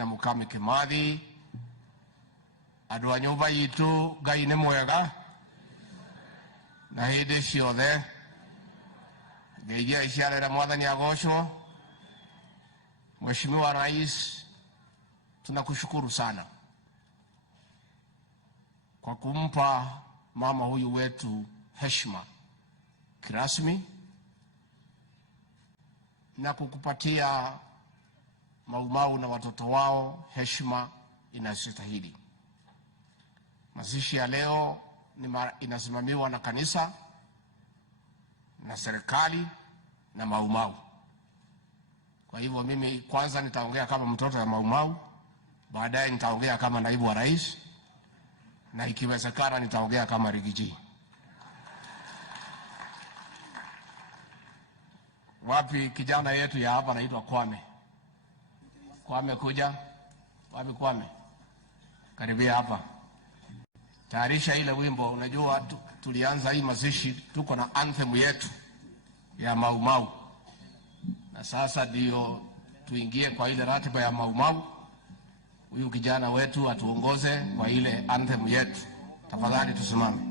na Mukami Kimathi andũ a nyũmba yitũ Ngai nĩ mwega na hĩndĩ ciothe ngeithia iciarĩra Mwathani agocwo. Mheshimiwa Rais, tunakushukuru sana kwa kumpa mama huyu wetu heshima kirasmi na kukupatia Maumau na watoto wao heshima inayostahili. Mazishi ya leo inasimamiwa na kanisa na serikali na Maumau. Kwa hivyo mimi kwanza nitaongea kama mtoto wa Maumau, baadaye nitaongea kama naibu wa rais, na ikiwezekana nitaongea kama Rigiji. Wapi kijana yetu ya hapa anaitwa Kwame? Kwame kuja. Wapi Kwame? Karibia hapa. Tayarisha ile wimbo. Unajua tulianza hii mazishi tuko na anthem yetu ya Maumau. Na sasa ndio tuingie kwa ile ratiba ya Maumau. Huyu kijana wetu atuongoze kwa ile anthem yetu. Tafadhali tusimame.